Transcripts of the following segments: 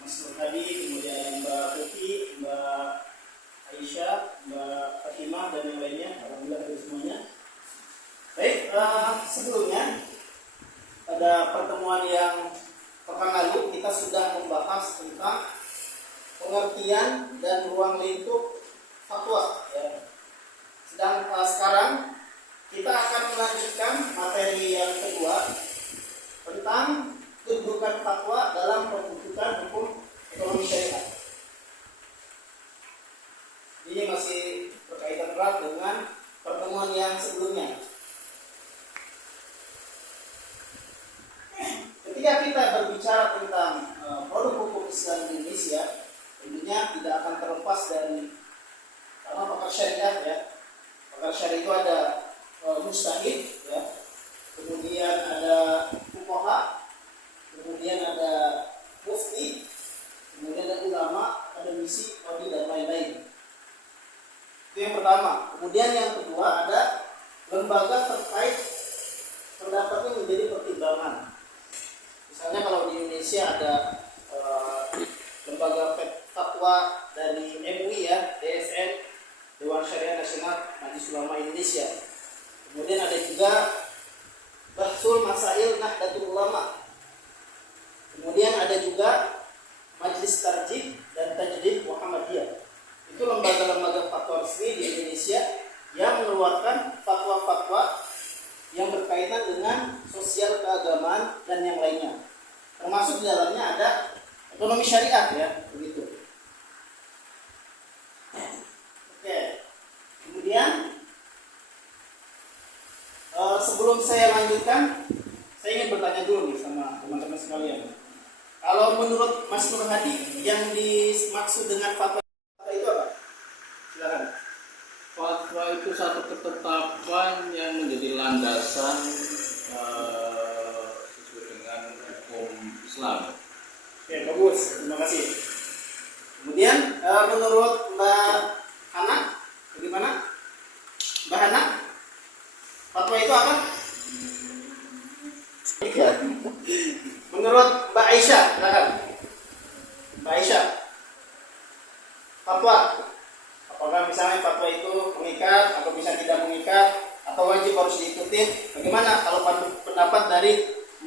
Mas Nur Hadi, kemudian Mbak Putih, Mbak Aisyah, Mbak Fatimah, dan yang lainnya. Alhamdulillah dari semuanya. Baik, sebelumnya pada pertemuan yang pekan lalu kita sudah membahas tentang pengertian dan ruang lingkup fatwa. Ya. Sedang sekarang kita akan melanjutkan materi yang kedua tentang kedudukan fatwa dalam pembentukan hukum ekonomi syariah. Ini masih berkaitan erat dengan pertemuan yang sebelumnya. Ketika kita berbicara tentang produk hukum Islam di Indonesia, tentunya tidak akan terlepas dari karena pakar syariah ya. Pakar syariah itu ada mujtahid ya, kemudian ada fuqaha, kemudian ada mufti, kemudian ada ulama, akademisi, qadi dan lain-lain. Itu yang pertama. Kemudian yang kedua ada lembaga terkait pendapatnya menjadi pertimbangan. Misalnya kalau di Indonesia ada lembaga fatwa dari MUI ya, DSN, Dewan Syariah Nasional Majelis Ulama Indonesia. Kemudian ada juga Bahsul Masail Nahdlatul Ulama. Kemudian ada juga Majelis Tarjih dan Tajdid Muhammadiyah. Itu lembaga-lembaga fatwa resmi di Indonesia yang mengeluarkan fatwa-fatwa yang berkaitan dengan sosial keagamaan dan yang lainnya. Termasuk di dalamnya ada ekonomi syariah ya, begitu. Oke. Kemudian sebelum saya lanjutkan, saya ingin bertanya dulu nih sama teman-teman sekalian. Kalau menurut Mas Nur Hadi, yang dimaksud dengan fatwa itu apa? Silakan. Fatwa itu satu ketetapan yang menjadi landasan sesuai dengan hukum Islam. Oke, bagus. Terima kasih. Kemudian menurut Mbak Hana, bagaimana? Mbak Hana, fatwa itu apa? Menurut Mbak Aisyah, silakan. Mbak Aisyah, fatwa. Apakah misalnya fatwa itu mengikat atau bisa tidak mengikat atau wajib harus diikuti? Bagaimana kalau pendapat dari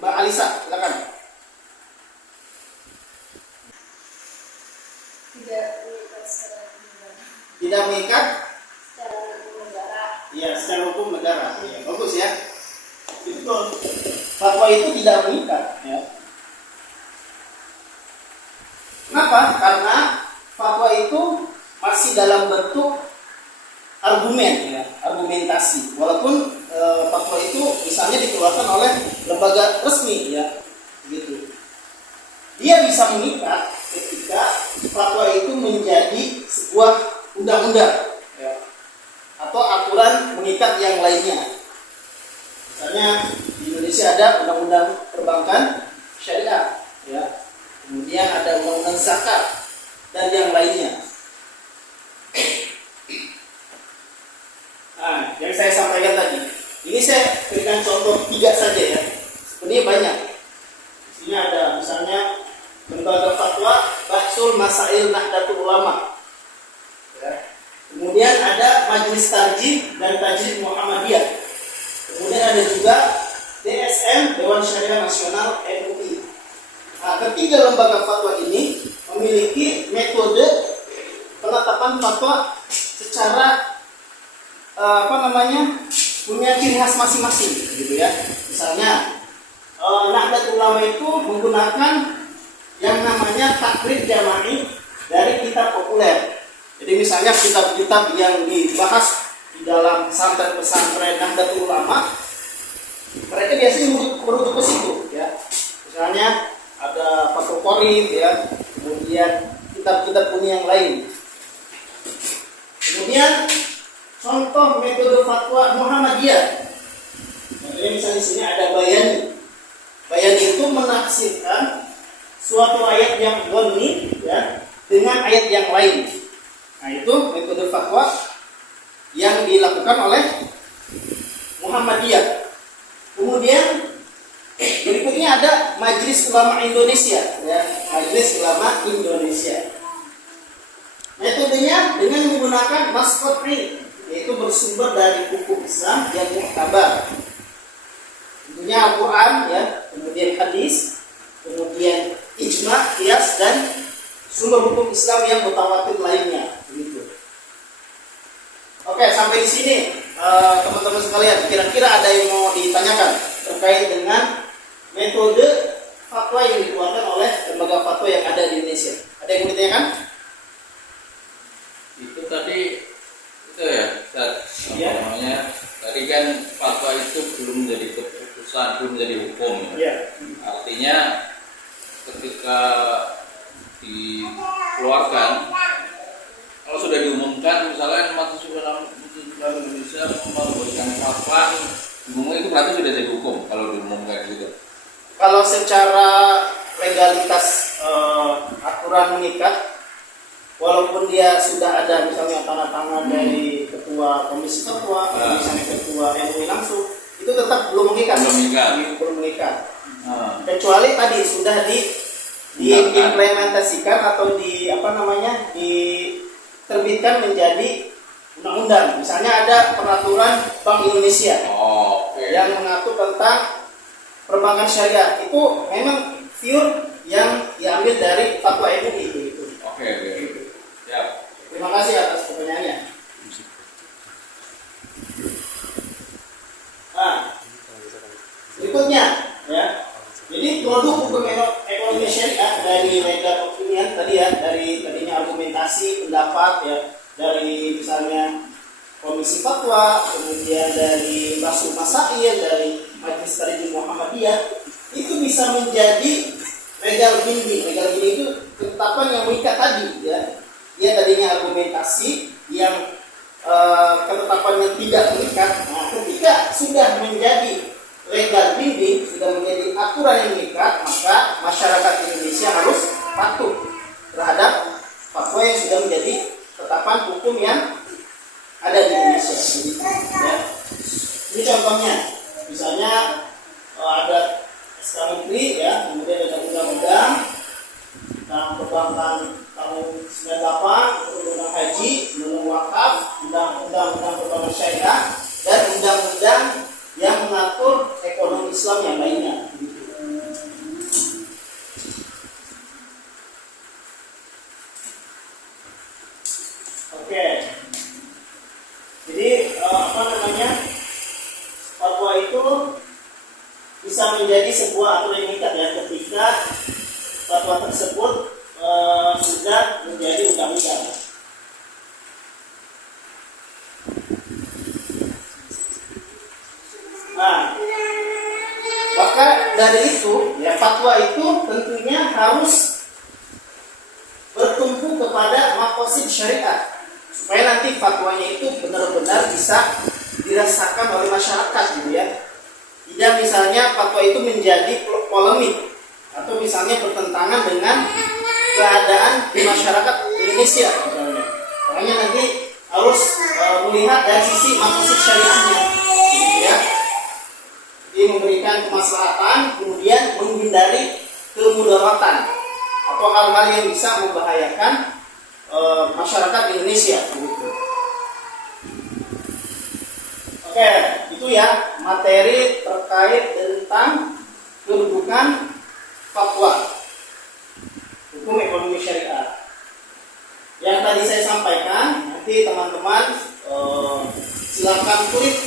Mbak Alisa? Silakan. Tidak mengikat secara hukum negara. Iya, secara hukum negara. Ya, bagus ya. Betul. Fatwa itu tidak mengikat ya. Kenapa? Karena fatwa itu masih dalam bentuk argumen ya, argumentasi. Walaupun fatwa itu misalnya dikeluarkan oleh lembaga resmi ya, gitu. Dia bisa mengikat ketika fatwa itu menjadi sebuah undang-undang ya, atau aturan mengikat yang lainnya. Misalnya di Indonesia ada undang-undang perbankan syariah ya, kemudian ada undang-undang zakat dan yang lainnya. Nah, yang saya sampaikan tadi, ini saya berikan contoh 3 saja ya. Sebenarnya banyak. Di sini ada misalnya lembaga fatwa Bahsul Masail Nahdlatul Ulama. Ya. Kemudian ada Majelis Tarjih dan Tajdid Muhammadiyah. Kemudian ada juga DSN, Dewan Syariah Nasional MUI. Nah, ketiga lembaga fatwa ini memiliki metode penetapan fatwa secara punya ciri khas masing-masing, gitu ya. Misalnya Nahdlatul Ulama itu menggunakan yang namanya takrib jama'i dari kitab populer. Jadi misalnya kitab-kitab yang dibahas di dalam pesantren Nahdlatul Ulama, mereka biasanya merujuk ke situ, ya. Misalnya ada Fathul Qorib, ya, kemudian kitab-kitab kuning yang lain. Kemudian contoh metode fatwa Muhammadiyah. Contohnya misalnya di sini ada Bayani. Bayani itu menafsirkan suatu ayat yang dhanni ya dengan ayat yang lain. Nah, itu metode fatwa yang dilakukan oleh Muhammadiyah. Kemudian berikutnya ada Majelis Ulama Indonesia, ya, Majelis Ulama Indonesia. Metodenya dengan menggunakan maskot ilm, yaitu bersumber dari hukum Islam yang muktabar. Tentunya Al-Quran, ya, kemudian hadis, kemudian ijma, qiyas, dan sumber hukum Islam yang mutawatir lainnya. Begitu. Oke, sampai di sini teman-teman sekalian, kira-kira ada yang mau ditanyakan terkait dengan metode fatwa yang dikeluarkan oleh lembaga fatwa yang ada di Indonesia? Ada yang mau ditanyakan? Itu tadi itu ya, Ustaz, Iya. namanya tadi kan fatwa itu belum menjadi keputusan, belum menjadi hukum. Iya. Artinya ketika dikeluarkan, kalau sudah diumumkan, misalnya mahasiswa Indonesia memberikan fatwa, diumumkan itu berarti sudah jadi hukum kalau diumumkan gitu. Kalau secara legalitas aturan mengikat, walaupun dia sudah ada misalnya tanda tangan dari ketua komisi fatwa, misalnya ketua MUI langsung, itu tetap belum mengikat. Belum mengikat. Kecuali tadi sudah diimplementasikan atau diterbitkan menjadi undang-undang. Misalnya ada peraturan Bank Indonesia yang mengatur tentang perbankan syariah, itu memang pure yang diambil dari fatwa MUI gitu. Oke. Ya. Terima kasih atas pertanyaannya. Nah, berikutnya, ya. Jadi produk hukum ekonomi syariah dari legal opinion tadi ya, dari tadinya argumentasi, pendapat ya, dari misalnya komisi fatwa, kemudian dari Basul Masail, dari Majelis Tarjih Muhammadiyah, itu bisa menjadi legal binding. Legal binding itu ketetapan yang mengikat tadi ya. Dia tadinya argumentasi yang ketetapannya tidak mengikat. Nah, ketika sudah menjadi legal binding, sudah menjadi aturan yang mengikat, maka masyarakat Indonesia harus patuh terhadap fatwa yang sudah menjadi ketetapan hukum yang ada di Indonesia. Ya. Ini contohnya, misalnya ada SK Menteri ya, kemudian ada undang-undang tentang perbankan tahun 98, undang-undang haji, undang-undang wakaf, undang-undang perbankan syariah, dan undang-undang yang mengatur ekonomi Islam yang lainnya. Oke. Jadi fatwa itu bisa menjadi sebuah aturan yang mengikat ya, ketika fatwa tersebut sudah menjadi undang-undang. Nah, maka dari itu ya, fatwa itu tentunya harus bertumpu kepada maqasid syariat, supaya nanti fatwanya itu benar-benar bisa dirasakan oleh masyarakat gitu ya. Tidak misalnya fatwa itu menjadi polemik atau misalnya bertentangan dengan keadaan di masyarakat Indonesia misalnya. Makanya nanti harus melihat dari sisi maqasid syariatnya gitu ya. Jadi memberikan kemaslahatan, kemudian menghindari kemudaratan atau hal-hal yang bisa membahayakan masyarakat Indonesia begitu. Oke, itu ya materi terkait tentang kedudukan fatwa hukum ekonomi syariah. Yang tadi saya sampaikan, nanti teman-teman silakan klik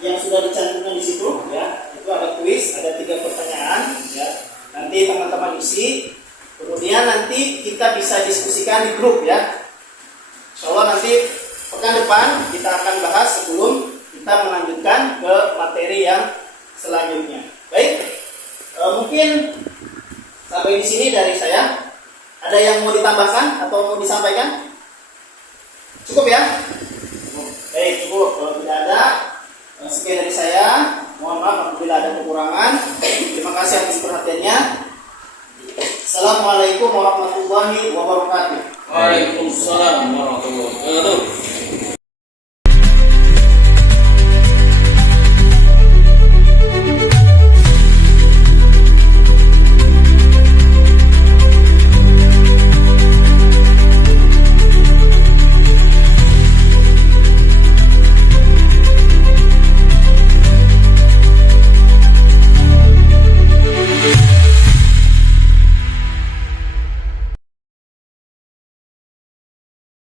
yang sudah dicantumkan di situ ya. Itu ada kuis, ada 3 pertanyaan ya. Nanti teman-teman isi, kemudian nanti kita bisa diskusikan di grup ya. Insyaallah nanti pekan depan kita akan bahas sebelum kita melanjutkan ke materi yang selanjutnya. Baik, mungkin sampai di sini dari saya. Ada yang mau ditambahkan atau mau disampaikan? Cukup ya? Baik, cukup. Kalau tidak ada, sekian dari saya. Mohon maaf apabila ada kekurangan. Terima kasih atas perhatiannya. Assalamualaikum warahmatullahi wabarakatuh. Waalaikumsalam warahmatullahi wabarakatuh.